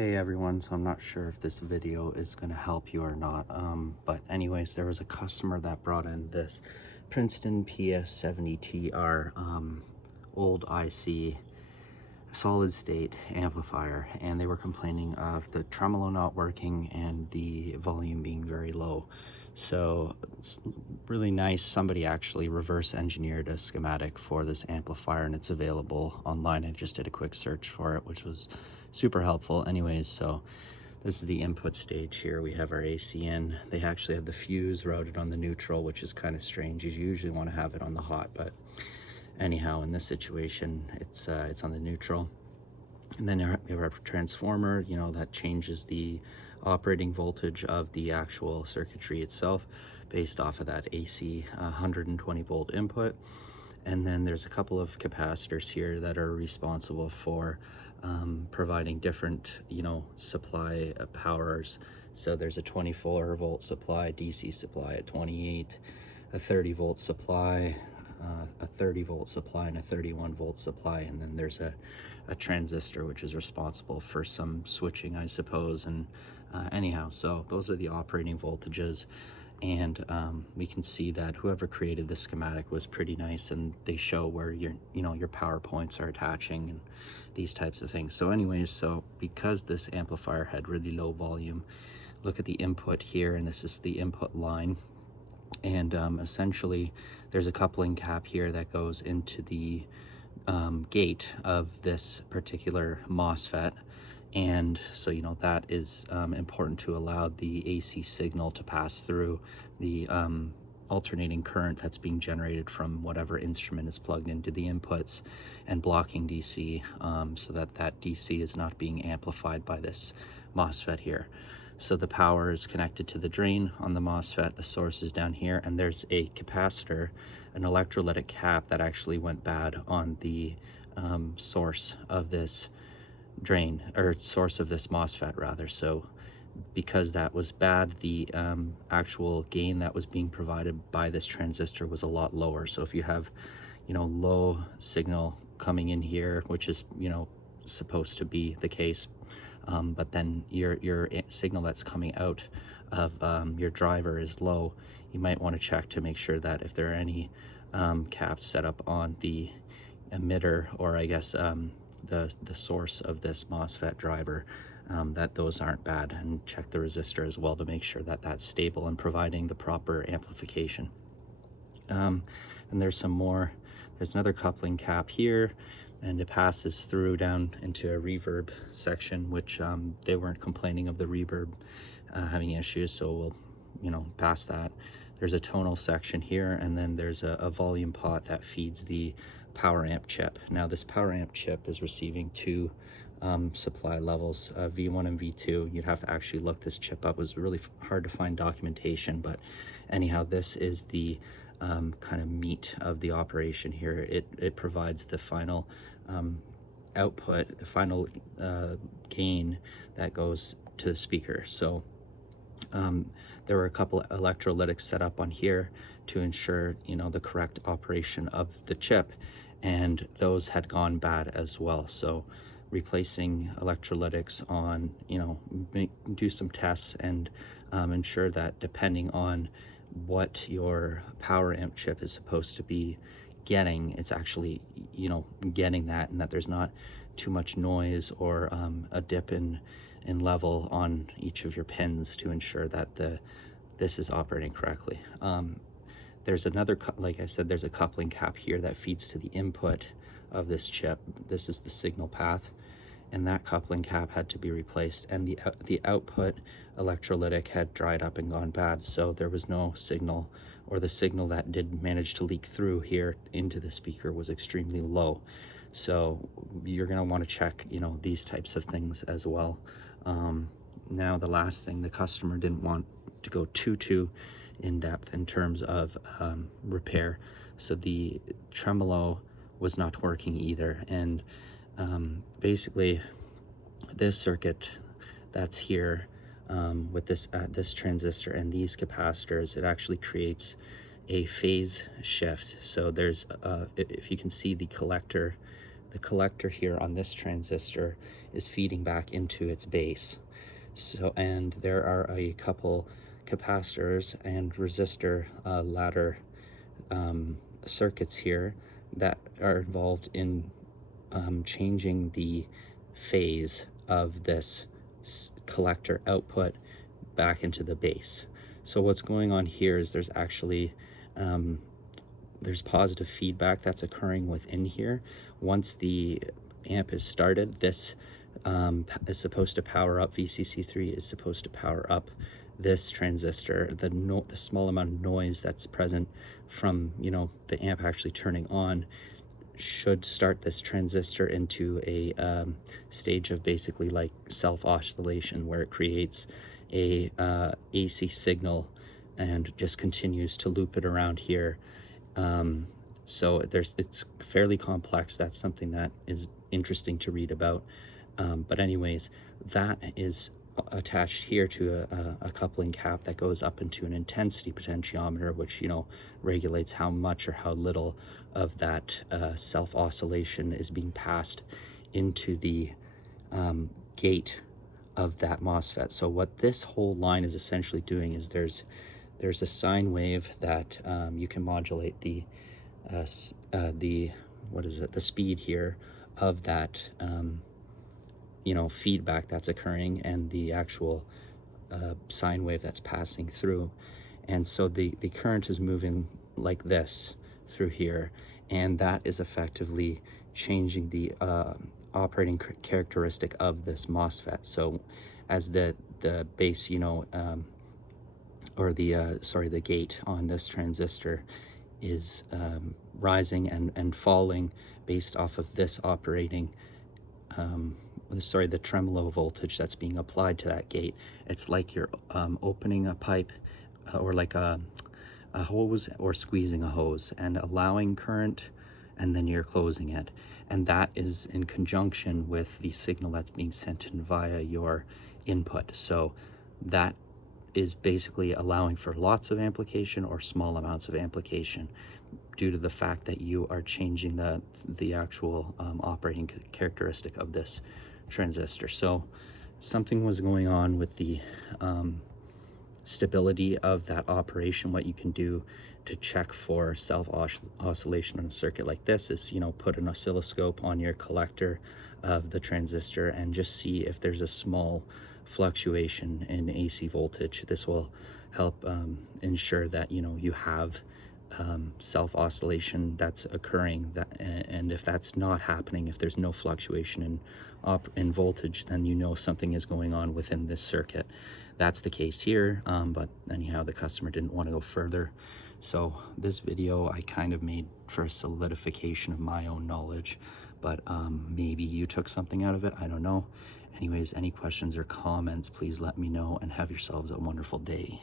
Hey everyone, so I'm not sure if this video is going to help you or not, but anyways, there was a customer that brought in this Princeton PS70TR old IC solid state amplifier, and they were complaining of the tremolo not working and the volume being very low. So it's really nice, somebody actually reverse engineered a schematic for this amplifier, and it's available online. I just did a quick search for it, which was super helpful. Anyways, so this is the input stage here. We have our AC in. They actually have the fuse routed on the neutral, which is kind of strange. You usually want to have it on the hot, but anyhow, in this situation, it's on the neutral. And then we have our transformer, that changes the operating voltage of the actual circuitry itself based off of that AC 120 volt input. And then there's a couple of capacitors here that are responsible for providing different, supply powers. So there's a 24 volt supply, DC supply at 28, a 30 volt supply, a 30 volt supply, and a 31 volt supply. And then there's a transistor, which is responsible for some switching, I suppose. And anyhow, so those are the operating voltages. And we can see that whoever created this schematic was pretty nice, and they show where your power points are attaching and these types of things. So anyways, so because this amplifier had really low volume, look at the input here, and this is the input line. And essentially there's a coupling cap here that goes into the gate of this particular MOSFET. And so, that is important to allow the AC signal to pass through the alternating current that's being generated from whatever instrument is plugged into the inputs, and blocking DC so that DC is not being amplified by this MOSFET here. So the power is connected to the drain on the MOSFET, the source is down here, and there's a capacitor, an electrolytic cap that actually went bad on the source of this drain, or source of this MOSFET rather. So because that was bad, the actual gain that was being provided by this transistor was a lot lower. So if you have low signal coming in here, which is supposed to be the case, but then your signal that's coming out of your driver is low, you might want to check to make sure that if there are any caps set up on the emitter, or I guess the source of this MOSFET driver, that those aren't bad, and check the resistor as well to make sure that that's stable and providing the proper amplification. And there's another coupling cap here, and it passes through down into a reverb section, which they weren't complaining of the reverb having issues, so we'll pass that. There's a tonal section here, and then there's a volume pot that feeds the power amp chip. Now this power amp chip is receiving two supply levels, V1 and V2. You'd have to actually look this chip up. It was really hard to find documentation, but anyhow, this is the kind of meat of the operation here. It provides the final output, the final gain that goes to the speaker. So there were a couple electrolytics set up on here to ensure the correct operation of the chip, and those had gone bad as well. So replacing electrolytics on, do some tests and ensure that depending on what your power amp chip is supposed to be getting, it's actually getting that, and that there's not too much noise or a dip in level on each of your pins to ensure that this is operating correctly. There's another, like I said, there's a coupling cap here that feeds to the input of this chip. This is the signal path, and that coupling cap had to be replaced, and the output electrolytic had dried up and gone bad, so there was no signal, or the signal that did manage to leak through here into the speaker was extremely low. So you're going to want to check these types of things as well. Now the last thing, the customer didn't want to go too in depth in terms of repair, so the tremolo was not working either. And basically this circuit that's here with this transistor and these capacitors, it actually creates a phase shift. So there's if you can see the collector the collector here on this transistor is feeding back into its base. So, and there are a couple capacitors and resistor ladder circuits here that are involved in changing the phase of this collector output back into the base. So what's going on here is there's actually there's positive feedback that's occurring within here. Once the amp is started, this is supposed to power up, VCC3 is supposed to power up this transistor. The small amount of noise that's present from, you know, the amp actually turning on should start this transistor into a stage of basically like self-oscillation, where it creates a AC signal and just continues to loop it around here. So it's fairly complex. That's something that is interesting to read about. But anyways, that is attached here to a coupling cap that goes up into an intensity potentiometer, which, you know, regulates how much or how little of that self-oscillation is being passed into the gate of that MOSFET. So what this whole line is essentially doing is there's a sine wave that you can modulate the speed here of that you know, feedback that's occurring, and the actual sine wave that's passing through. And so the current is moving like this through here, and that is effectively changing the operating characteristic of this MOSFET. So as the base, you know, or the gate on this transistor is rising and falling based off of this operating the tremolo voltage that's being applied to that gate. It's like you're opening a pipe or like a hose, or squeezing a hose and allowing current, and then you're closing it. And that is in conjunction with the signal that's being sent in via your input. So that is basically allowing for lots of amplification or small amounts of amplification, due to the fact that you are changing the actual operating characteristic of this transistor. So something was going on with the stability of that operation. What you can do to check for self-oscillation on a circuit like this is, you know, put an oscilloscope on your collector of the transistor and just see if there's a small fluctuation in AC voltage. This will help ensure that, you know, you have self-oscillation that's occurring, and if that's not happening, if there's no fluctuation in voltage, then you know something is going on within this circuit. That's the case here, but anyhow, the customer didn't want to go further. So this video I kind of made for solidification of my own knowledge, but maybe you took something out of it, I don't know. Anyways, any questions or comments, please let me know, and have yourselves a wonderful day.